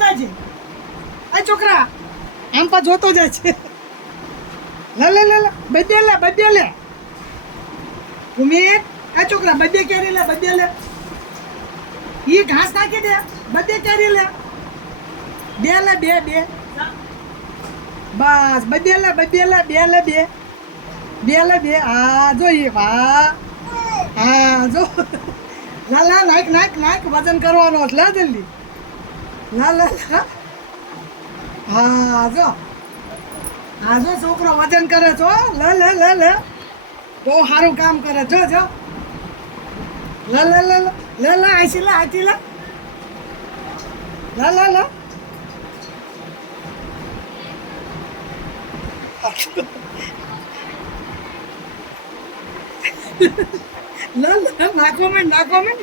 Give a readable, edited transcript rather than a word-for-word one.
જાય છે આ છોકરા આમ પા જોતો જાય છે લે બધે લે ઉમેર આ છોકરા બધે કેરી લે બધે લે ઈ ઘાસ નાખી દે બધે કેરી લે બે બસ બધે લે બે હા જો ઈ વાહ હા જો લા નાખ વજન કરવાનો છે લે જલ્દી લા હા જો છોકરો વજન કરે છો લે બહુ સારું કામ કરે જો લે આઈસી લે લા નાખો મેં